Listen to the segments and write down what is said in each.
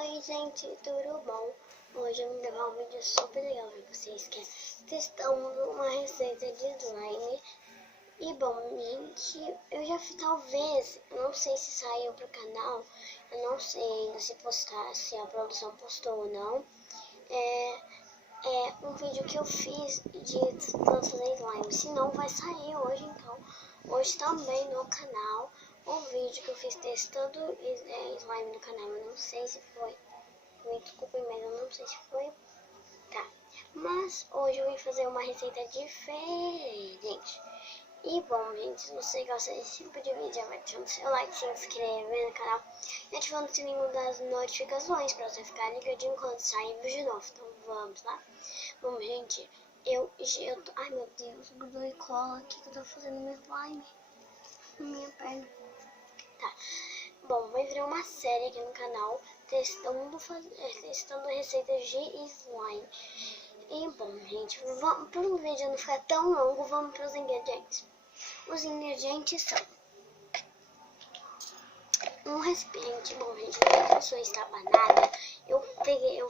Oi gente, tudo bom? Hoje eu vou gravar um vídeo super legal pra vocês, que é testando uma receita de slime. E bom, gente, eu já fiz, talvez, eu não sei se saiu pro canal, eu não sei ainda se postar, se a produção postou ou não. É um vídeo que eu fiz de testando fazer slime, se não vai sair hoje, então hoje também no canal o vídeo que eu fiz testando slime no canal. Eu não sei se foi, me desculpem, mas eu não sei se foi, tá, mas hoje eu vim fazer uma receita diferente. E bom, gente, se você gosta desse tipo de vídeo, já vai deixando seu like, se inscrever no canal e ativando o sininho das notificações pra você ficar ligadinho quando sair vídeo novo. Então vamos lá. Bom, gente, ai meu Deus, grudou e cola aqui que eu tô fazendo meu slime na minha perna. Tá, bom, vai virar uma série aqui no canal testando receitas de slime. E bom, gente, para o vídeo não ficar tão longo, vamos para os ingredientes. Os ingredientes são um recipiente. Bom, gente, enquanto eu sou estabanada, eu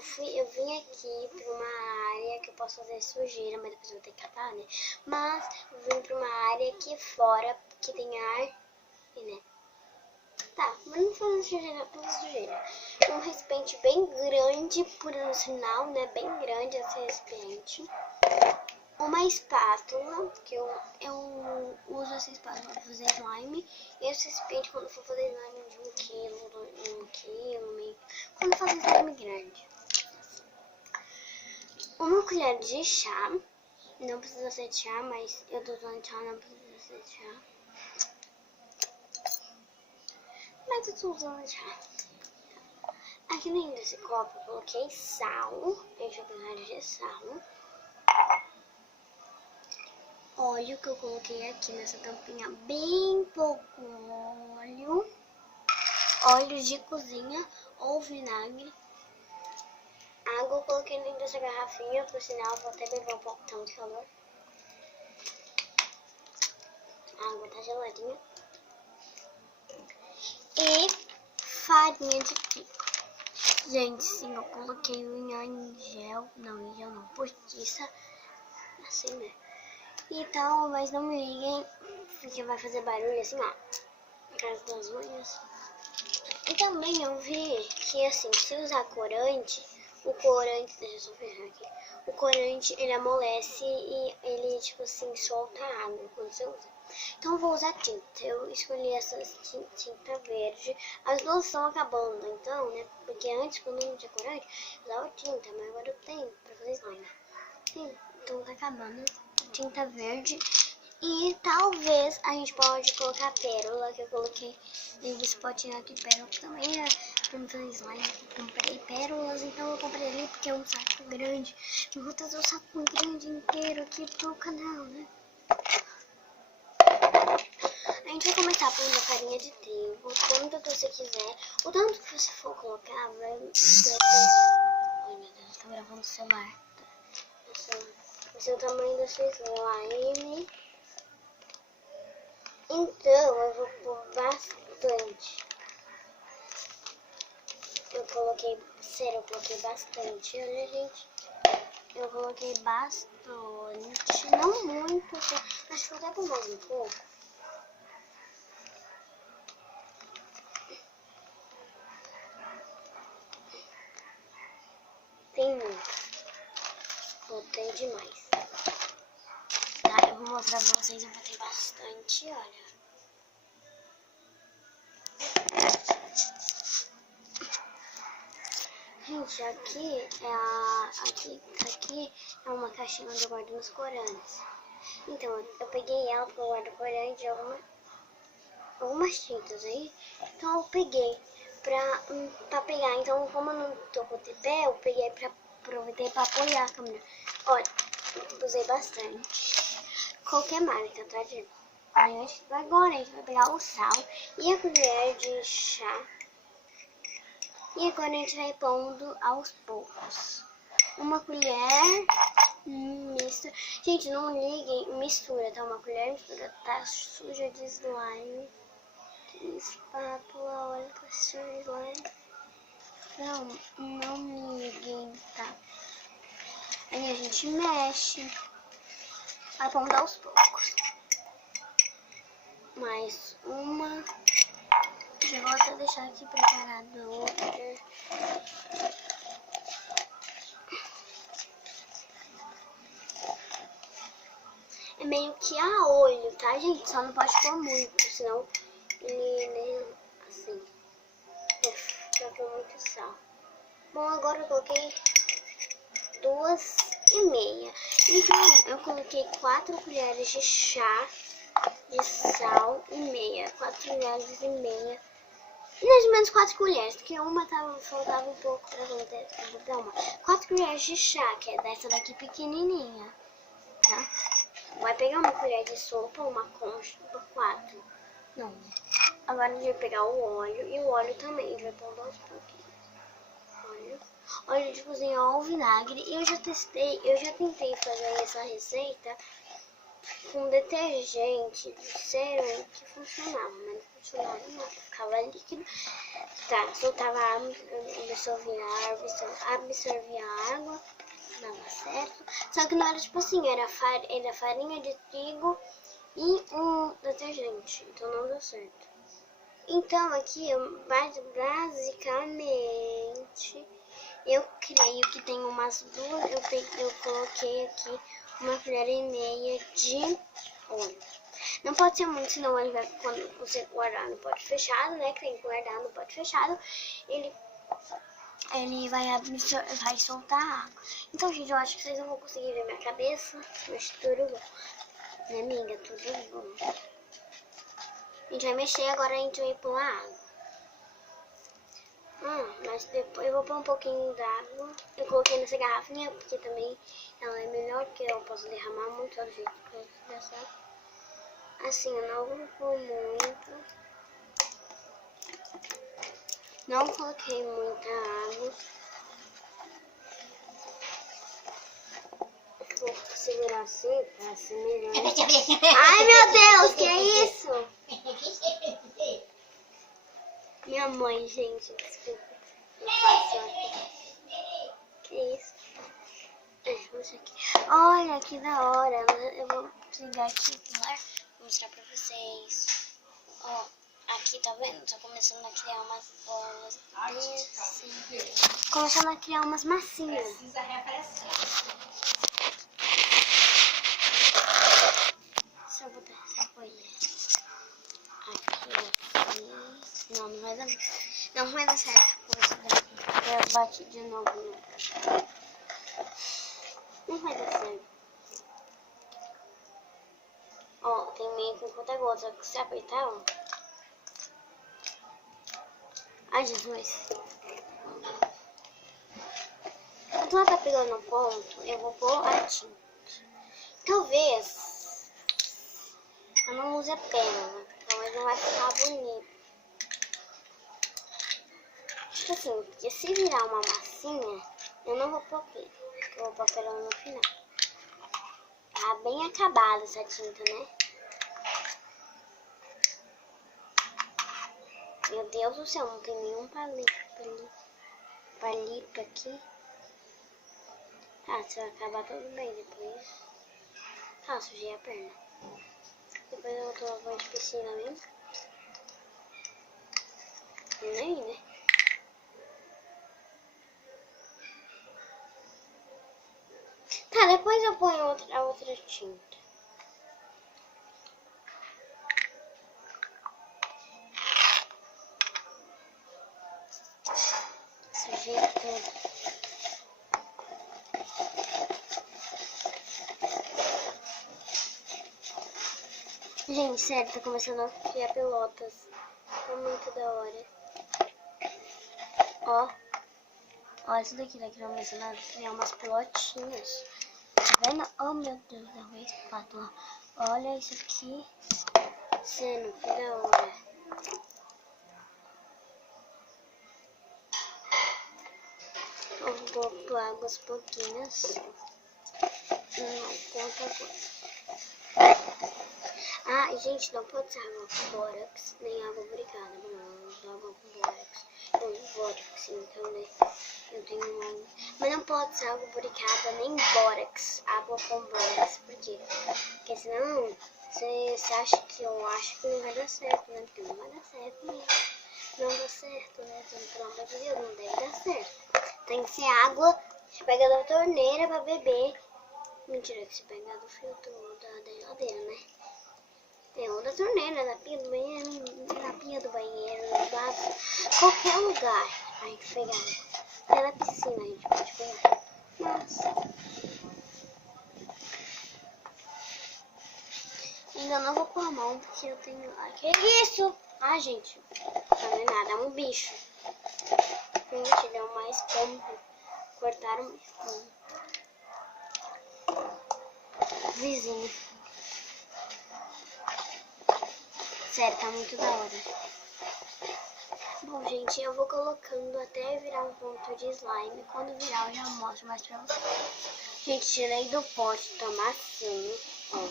vim aqui para uma área que eu posso fazer sujeira, mas depois eu vou ter que catar, né? Mas vim para uma área aqui fora que tem ar, né? Tá, mas não fazendo sujeira pela sujeira. Um recipiente bem grande, por sinal, né? Bem grande esse recipiente. Uma espátula, que eu uso essa espátula para fazer slime. E esse recipiente quando for fazer slime de 1 quilo, 1 quilo, meio. Quando fazer slime grande. Uma colher de chá. Não precisa ser de chá, mas eu tô usando chá, não precisa ser de chá. Mas eu tô usando chá. Aqui dentro desse copo eu coloquei sal. Deixa eu pegar de sal. Óleo que eu coloquei aqui nessa tampinha, bem pouco óleo. Óleo de cozinha ou vinagre. Água eu coloquei dentro dessa garrafinha, por sinal vou até beber um pouco de calor. A água tá geladinha. E farinha de trigo. Gente, sim, eu coloquei em gel, não, postiça, assim, né? E tal, mas não me liguem, porque vai fazer barulho assim, ó, por causa das unhas. E também eu vi que, assim, se usar corante, deixa eu só fechar aqui, o corante, ele amolece e ele, tipo assim, solta água quando você usa. Então eu vou usar tinta, eu escolhi essa tinta verde, as duas estão acabando, então, né, porque antes, quando não tinha corante, eu usava tinta, mas agora eu tenho pra fazer slime. Então tá acabando. Tinta verde. E talvez a gente pode colocar pérola, que eu coloquei nesse potinho aqui, pérola também é pra me fazer slime. Eu comprei pérolas, então eu comprei ali porque é um saco grande. Eu vou trazer o saco grande inteiro aqui pro canal, né? A gente vai começar pondo a farinha de trigo, o tanto que você quiser. O tanto que você for colocar vai ser... Ai meu Deus, eu tô gravando no celular. Esse é o tamanho da sua slime. Então eu vou pôr bastante. Eu coloquei bastante. Olha, gente. Eu coloquei bastante. Não muito. Acho que vou até pôr mais um pouco. Tem muito. Botei demais. Tá, eu vou mostrar pra vocês, eu botei bastante, olha. Gente, aqui é uma caixinha onde eu guardo meus corantes. Então, eu peguei ela porque eu guardo corante de algumas tintas aí. Então eu peguei pra pegar. Então, como eu não tô com o tripé, eu aproveitei pra apoiar a câmera. Olha, usei bastante. Qualquer marca, tá, gente? Agora a gente vai pegar o sal e a colher de chá. E agora a gente vai pondo aos poucos. Uma colher, mistura. Gente, não liguem, mistura, tá? Uma colher, mistura. Tá suja de slime. Tem espátula, olha, tá suja de slime. não liguem, tá? Aí a gente mexe. Vai pondo aos poucos. Mais uma. Já vou até deixar aqui preparada outra. É meio que a olho, tá, gente? Só não pode pôr muito, senão ele assim, vai pôr muito sal. Bom, agora eu coloquei 2,5. Então, eu coloquei 4 colheres de chá de sal e meia. 4 colheres e meia. Mais ou menos 4 colheres, porque uma faltava um pouco pra colocar uma. 4 colheres de chá, que é dessa daqui pequenininha, tá? Vai pegar uma colher de sopa, uma concha, 4. Não. Agora a gente vai pegar o óleo e o óleo também. A gente vai pôr aos pouquinhos. Óleo de cozinhar ou vinagre. E eu já tentei fazer essa receita com detergente de cera que funcionava, mas não funcionava não. Ficava líquido. Tá, soltava água, absorvia a água. Dava certo, só que não era tipo assim, era farinha de trigo e um detergente, então não deu certo. Então aqui, basicamente, eu creio que tem umas duas, eu coloquei aqui 1,5 colher de óleo. Não pode ser muito, senão ele vai, quando você guardar no pote fechado, né, que tem que guardar no pote fechado, ele vai soltar água. Então, gente, eu acho que vocês não vão conseguir ver minha cabeça, mas tudo bom. Né, amiga? Tudo bom. A gente vai mexer, agora a gente vai pôr a água. Mas depois eu vou pôr um pouquinho d'água. Eu coloquei nessa garrafinha, porque também ela é melhor, porque eu posso derramar muito do jeito que eu quiser, sabe? Assim, eu não vou pôr muito. Não coloquei muita água. Vou segurar assim pra ser melhor. Ai, meu Deus, que é isso? Minha mãe, gente, desculpa. Que isso? Vamos aqui. Olha, que da hora. Eu vou ligar aqui, vou mostrar pra vocês. Ó, aqui, tá vendo? Tô começando a criar umas bolas assim. Começando a criar umas massinhas. Precisa reaparecer. Deixa eu botar essa folha aqui. Não, não vai dar. Não vai dar certo com essa daqui. Eu bati de novo. Não vai dar certo. Ó, tem meio que conta-gota. Se apertar, ó. Ai, Jesus. Quando ela tá pegando no ponto, eu vou pôr a tinta. Talvez eu não use a pérola, talvez não vai ficar bonito. Tipo assim, porque se virar uma massinha, eu não vou pôr aqui. Eu vou pôr a pérola no final. Tá bem acabada essa tinta, né? Meu Deus do céu, não tem nenhum palito aqui. Tá, se vai acabar tudo bem depois. Ah, sujei a perna. Depois eu vou tomar banho de piscina mesmo. Nem, né? Tá, depois eu ponho a outra tinta. Sujei tudo. Gente, sério, tá começando a criar pelotas. É muito da hora. Ó, isso daqui vai começando a criar umas pelotinhas. Tá vendo? Oh, meu Deus, dá uma espátula. Olha isso aqui. Sendo que da hora. Eu vou pôr água aos pouquinhos. Não conta agora. Ah, gente, não pode ser água com bórax, nem água obrigada. Não, água com bórax. Eu uso bórax. assim, então, né? Eu tenho uma... Mas não pode ser água boricada, nem bórax, água com bórax, por quê? Porque senão você acha que eu acho que não vai dar certo, né? Porque não vai dar certo mesmo. Não dá certo, né? Então, pelo amor de Deus, não deve dar certo. Tem que ser água, você pega da torneira pra beber. Mentira, que você pega do filtro da geladeira, né? Ou da torneira, da pia do banheiro, da pia do banheiro, do vaso, qualquer lugar a gente pegar água. Até na piscina a gente pode pegar. Nossa. Ainda não vou pôr a mão porque eu tenho... Ah, que isso? Ah, gente, não é nada, é um bicho. Gente, deu uma espuma. Cortaram uma espuma. Vizinho. Sério, tá muito da hora. Bom, gente, eu vou colocando até virar um ponto de slime. Quando virar, eu já mostro mais pra vocês. Gente, tirei do pote, tá amassando, ó.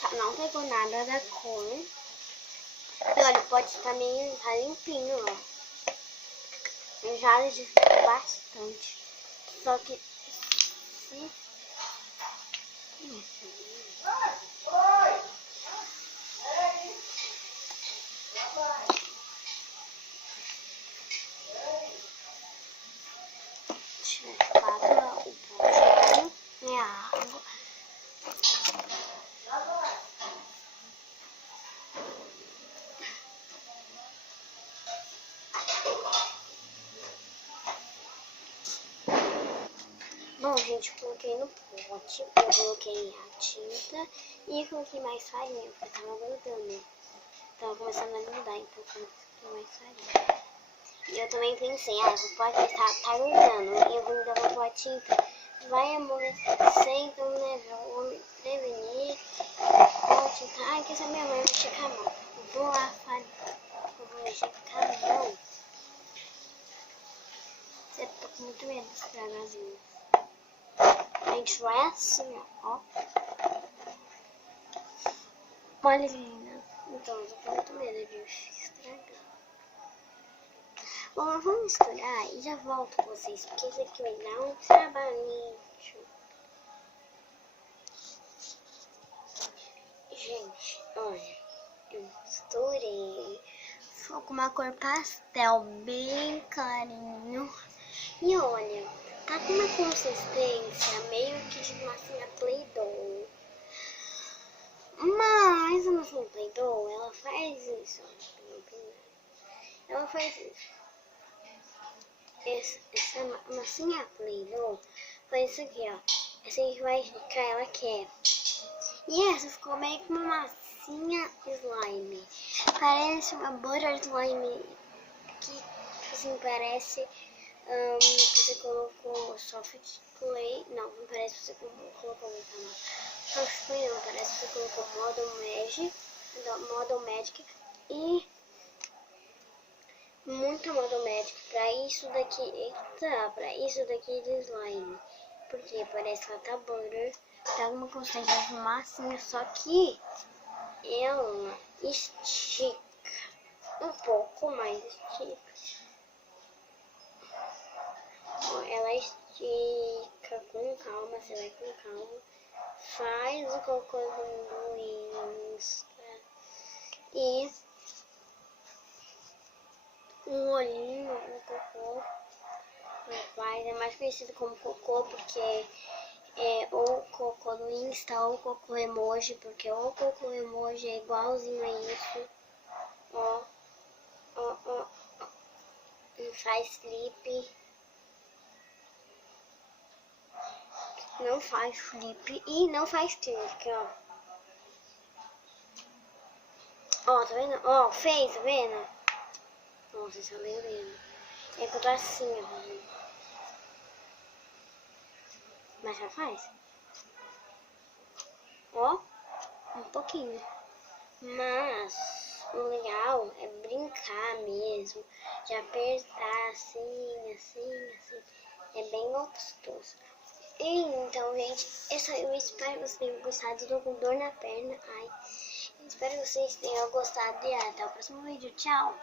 Tá, não pegou nada da cor. E olha, o pote tá meio, tá limpinho, ó. Eu já aliviou bastante. Só que... Paga o pote, né? A água. Bom, gente, eu coloquei no pote, eu coloquei a tinta e coloquei mais farinha, porque tava grudando. Tava começando a grudar, então eu coloquei mais farinha. E eu também pensei, o pote tá grudando, e eu vou dar uma tinta, vai amolecer, então, né, vou prevenir. Pote, tá? Ai, quer saber, mãe, eu vou checar a mão. Eu vou lá, farinha, eu vou checar a mão. Eu tô com muito medo desse dragazinho. A gente vai assim, ó. Olha que linda. Então, eu tô com muito medo de estragar. Bom, eu vou misturar e já volto com vocês, porque isso aqui vai dar um trabalhinho. Gente, olha, eu misturei. Ficou com uma cor pastel bem clarinho. E olha, tá com uma consistência meio que de massinha Play-Doh. Mas a massinha Play-Doh, ela faz isso. Ela faz isso. Essa massinha Play-Doh faz isso aqui, ó. Essa aqui vai ficar, ela quer. E essa ficou meio que uma massinha slime. Parece uma butter slime que, assim, parece... você colocou soft play, não parece que você colocou soft play, não, parece que você colocou Model Magic e muita Model Magic pra isso daqui, eita, pra isso daqui de slime, porque parece que ela tá butter, tá uma consistência de massinha, só que ela estica um pouco mais, estica. Ela estica com calma, você vai com calma, faz o cocô do Insta e um olhinho no cocô, é mais conhecido como cocô porque é ou cocô do Insta ou cocô emoji, porque o cocô emoji é igualzinho a isso, ó, faz flip. Não faz flip e não faz trick, ó. Ó, tá vendo? Ó, fez, tá vendo? Nossa, isso é meio lindo. É que eu tô assim, ó. Mas já faz. Ó, um pouquinho. Mas o legal é brincar mesmo. De apertar assim. É bem gostoso. Então, gente, eu espero que vocês tenham gostado. Tô com dor na perna. Ai, espero que vocês tenham gostado e até o próximo vídeo. Tchau!